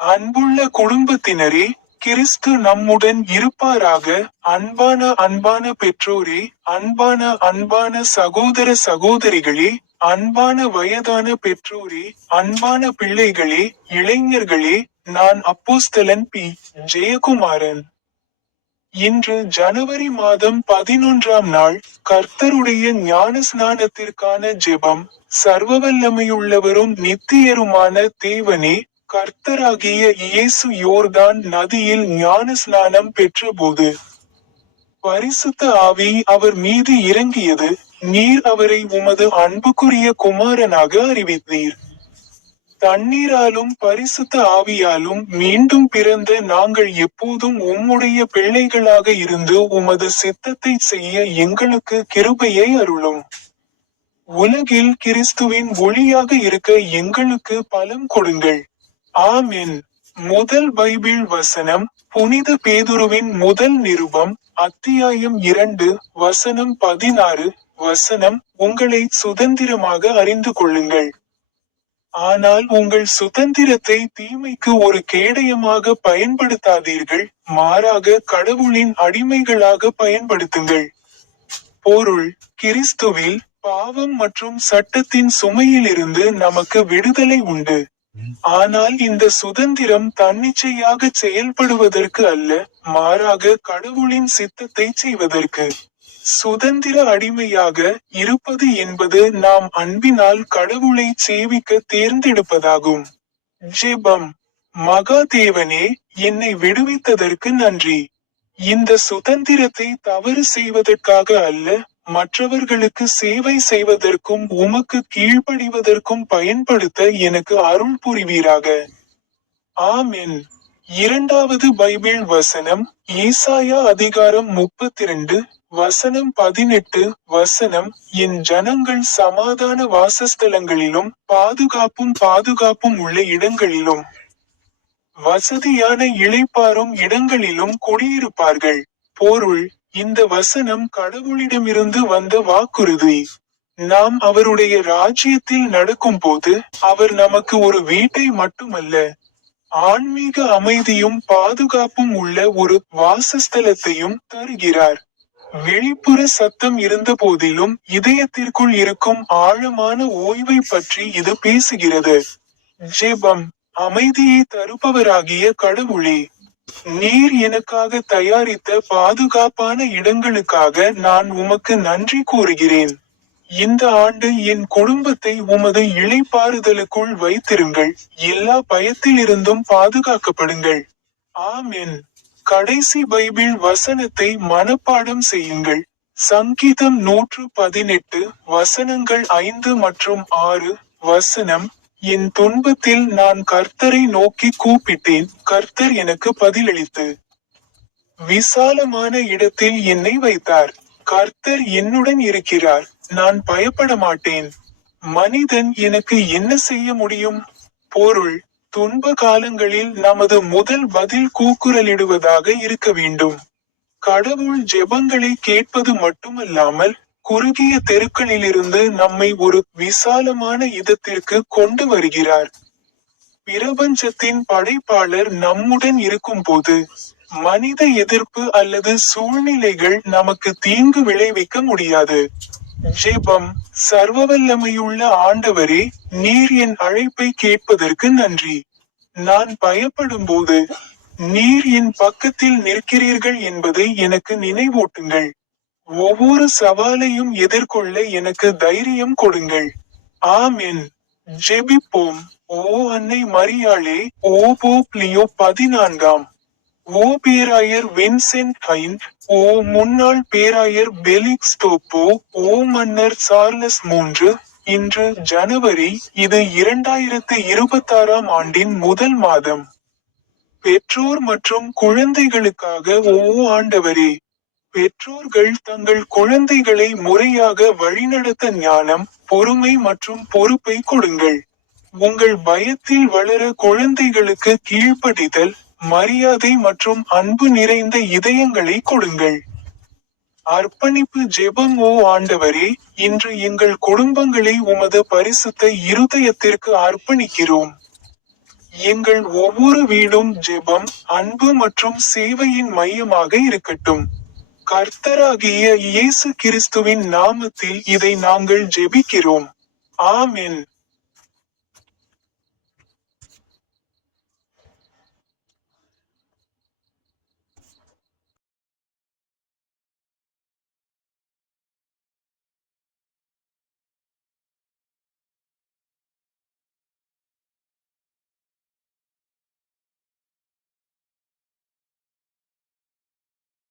அன்புள்ள குடும்பத்தினரே கிறிஸ்து நம்முடன் இருப்பாராக. அன்பான அன்பான பெற்றோரே அன்பான அன்பான சகோதர சகோதரிகளே அன்பான வயதான பெற்றோரே அன்பான பிள்ளைகளே இளைஞர்களே நான் அப்போஸ்தலன் பி. ஜெயக்குமாரன். இன்று ஜனவரி மாதம் பதினொன்றாம் நாள் கர்த்தருடைய ஞான ஸ்நானத்திற்கான ஜெபம். சர்வவல்லமையுள்ளவரும் நித்தியருமான தேவனே கர்த்தராகிய இயேசு யோர்தான் நதியில் ஞான ஸ்நானம் பெற்றபோது பரிசுத்த ஆவி அவர் மீது இறங்கியது. நீர் அவரை உமது அன்புக்குரிய குமாரனாக அறிவித்தீர். தண்ணீராலும் பரிசுத்த ஆவியாலும் மீண்டும் பிறந்த நாங்கள் எப்போதும் உம்முடைய பிள்ளைகளாக இருந்து உமது சித்தத்தை செய்ய எங்களுக்கு கிருபையை அருளும். உலகில் கிறிஸ்துவின் ஒளியாக இருக்க எங்களுக்கு பலம் கொடுங்கள். ஆமென். முதல் பைபிள் வசனம் புனித பேதுருவின் முதல் நிருபம் அத்தியாயம் இரண்டு வசனம் பதினாறு வசனம் உங்களை சுதந்திரமாக அறிந்து கொள்ளுங்கள். ஆனால் உங்கள் சுதந்திரத்தை தீமைக்கு ஒரு கேடயமாக பயன்படுத்தாதீர்கள் மாறாக கடவுளின் அடிமைகளாக பயன்படுத்துங்கள். பொருள் கிறிஸ்துவில் பாவம் மற்றும் சட்டத்தின் சுமையிலிருந்து நமக்கு விடுதலை உண்டு. ஆனால் இந்த சுதந்திரம் தன்னிச்சையாக செயல்படுவதற்கு அல்ல மாறாக கடவுளின் சித்தத்தை செய்வதற்கு. சுதந்திர அடிமையாக இருப்பது என்பது நாம் அன்பினால் கடவுளை சேவிக்க தேர்ந்தெடுப்பதாகும். ஜெபம். மகாதேவனே என்னை விடுவித்ததற்கு நன்றி. இந்த சுதந்திரத்தை தவறு செய்வதற்காக அல்ல மற்றவர்களுக்கு சேவை செய்வதற்கும் உமக்கு கீழ்ப்படிவதற்கும் பயன்படுத்த எனக்கு அருள் புரிவீராக. ஆமென். இரண்டாவது பைபிள் வசனம் ஈசாயா அதிகாரம் முப்பத்தி ரெண்டு வசனம் பதினெட்டு வசனம் என் ஜனங்கள் சமாதான வாசஸ்தலங்களிலும் பாதுகாப்பும் பாதுகாப்பும் உள்ள இடங்களிலும் வசதியான இளைப்பாறும் இடங்களிலும் குடியிருப்பார்கள். பொருள் இந்த வசனம் கடவுளிடமிருந்து வந்த வாக்குறுதி. நாம் அவருடைய ராஜ்யத்தில் நடக்கும்போது அவர் நமக்கு ஒரு வீட்டை மட்டுமல்ல ஆன்மீக அமைதியும் பாதுகாப்பும் உள்ள ஒரு வாசஸ்தலத்தையும் தருகிறார். வெளிப்புற சத்தம் இருந்த போதிலும் இதயத்திற்குள் இருக்கும் ஆழமான ஓய்வை பற்றி இது பேசுகிறது. ஜெபம் அமைதியை தருபவராகிய கடவுளே நீர் எனக்காக தயாரித்த பாதுகாப்பான இடங்களுக்காக நான் உமக்கு நன்றி கூறுகிறேன். இந்த ஆண்டு என் குடும்பத்தை உமது இழைப்பாறுதலுக்குள் வைத்திருங்கள். எல்லா பயத்திலிருந்தும் பாதுகாக்கப்படுங்கள். ஆமென். கடைசி பைபிள் வசனத்தை மனப்பாடம் செய்யுங்கள். சங்கீதம் நூற்று பதினெட்டு வசனங்கள் ஐந்து மற்றும் ஆறு வசனம் என் துன்பத்தில் நான் கர்த்தரை நோக்கி கூப்பிட்டேன். கர்த்தர் எனக்கு பதிலளித்து விசாலமான இடத்தில் என்னை வைத்தார். கர்த்தர் என்னுடன் இருக்கிறார். நான் பயப்பட மாட்டேன். மனிதன் எனக்கு என்ன செய்ய முடியும்? பொருள் துன்ப காலங்களில் நமது முதல் பதில் கூக்குரலிடுவதாக இருக்க வேண்டும். கடவுள் ஜெபங்களை கேட்பது மட்டுமல்லாமல் குறுகிய தெருக்களிலிருந்து நம்மை ஒரு விசாலமான இதத்திற்கு கொண்டு வருகிறார். பிரபஞ்சத்தின் படைப்பாளர் நம்முடன் இருக்கும்போது மனித எதிர்ப்பு அல்லது சூழ்நிலைகள் நமக்கு தீங்கு விளைவிக்க முடியாது. ஜெபம் சர்வவல்லமையுள்ள ஆண்டவரே நீர் என் அழைப்பை கேட்பதற்கு நன்றி. நான் பயப்படும் போது நீர் என் பக்கத்தில் நிற்கிறீர்கள் என்பதை எனக்கு நினைவூட்டுங்கள். ஒவ்வொரு சவாலையும் எதிர்கொள்ள எனக்கு தைரியம் கொடுங்கள். ஆமென். ஜெபிப்போம். ஓ அன்னை மரியாளே ஓ போப்லியோ பதினான்காம். ஓ பேராயர் வின்சென்ட் ஹைன் ஓ முன்னாள் பேராயர் பெலிக்ஸ் டோப்போ ஓ மன்னர் சார்லஸ் மூன்று. இன்று ஜனவரி இது இரண்டாயிரத்து இருபத்தாறாம் ஆண்டின் முதல் மாதம். பெற்றோர் மற்றும் குழந்தைகளுக்காக ஓ ஆண்டவரே பெற்றோர்கள் தங்கள் குழந்தைகளை முறையாக வழிநடத்த ஞானம் பொறுமை மற்றும் பொறுப்பை கொடுங்கள். உங்கள் பயத்தில் வளர குழந்தைகளுக்கு கீழ்ப்படிதல் மரியாதை மற்றும் அன்பு நிறைந்த இதயங்களை கொடுங்கள். அர்ப்பணிப்பு ஜெபம் ஓ ஆண்டவரே இன்று எங்கள் குடும்பங்களை உமது பரிசுத்த இருதயத்திற்கு அர்ப்பணிக்கிறோம். எங்கள் ஒவ்வொரு வீடும் ஜெபம் அன்பு மற்றும் சேவையின் மையமாக இருக்கட்டும். கர்த்தராகிய இயேசு கிறிஸ்துவின் நாமத்தில் இதை நாங்கள் ஜெபிக்கிறோம். ஆமென்.